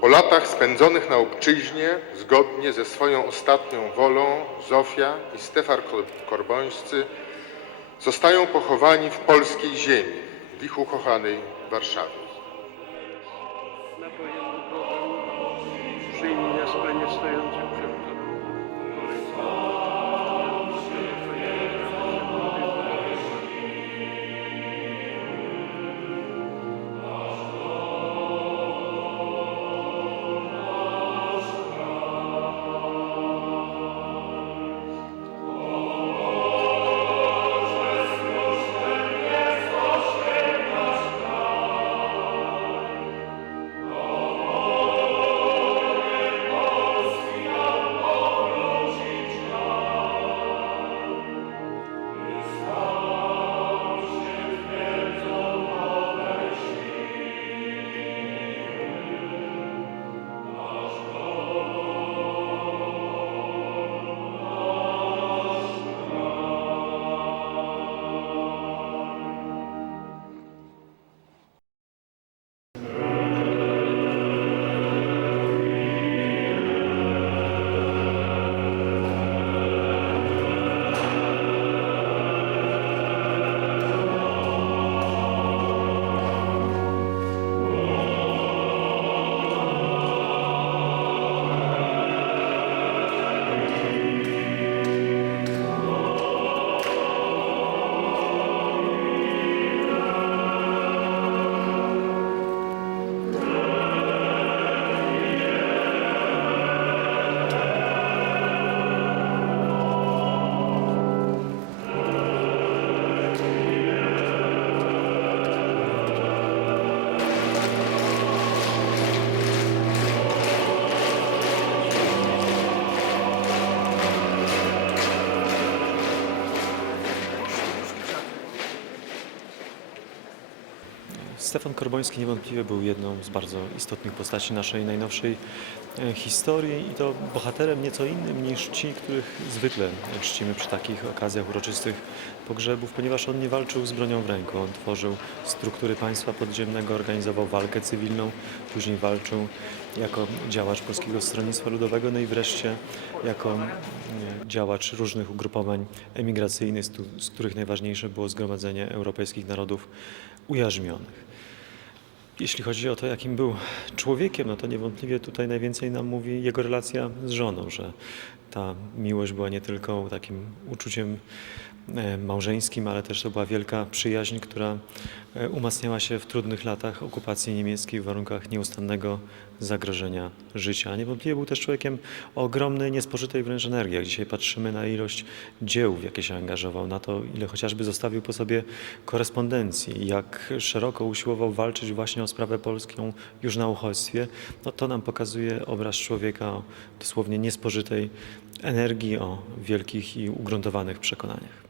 Po latach spędzonych na obczyźnie, zgodnie ze swoją ostatnią wolą, Zofia i Stefan Kor- Korbońscy zostają pochowani w polskiej ziemi, w ich ukochanej Warszawie. Panie, Stefan Korboński niewątpliwie był jedną z bardzo istotnych postaci naszej najnowszej e, historii i to bohaterem nieco innym niż ci, których zwykle czcimy przy takich okazjach uroczystych pogrzebów, ponieważ on nie walczył z bronią w ręku. On tworzył struktury państwa podziemnego, organizował walkę cywilną, później walczył jako działacz Polskiego Stronnictwa Ludowego, no i wreszcie jako e, działacz różnych ugrupowań emigracyjnych, z których najważniejsze było Zgromadzenie Europejskich Narodów Ujarzmionych. Jeśli chodzi o to, jakim był człowiekiem, no to niewątpliwie tutaj najwięcej nam mówi jego relacja z żoną, że ta miłość była nie tylko takim uczuciem e, małżeńskim, ale też to była wielka przyjaźń, która e, umacniała się w trudnych latach okupacji niemieckiej w warunkach nieustannego zagrożenia życia. Niewątpliwie był też człowiekiem o ogromnej, niespożytej wręcz energii. Jak dzisiaj patrzymy na ilość dzieł, w jakie się angażował, na to, ile chociażby zostawił po sobie korespondencji, jak szeroko usiłował walczyć właśnie o sprawę polską już na uchodźstwie, no to nam pokazuje obraz człowieka o dosłownie niespożytej energii, o wielkich i ugruntowanych przekonaniach.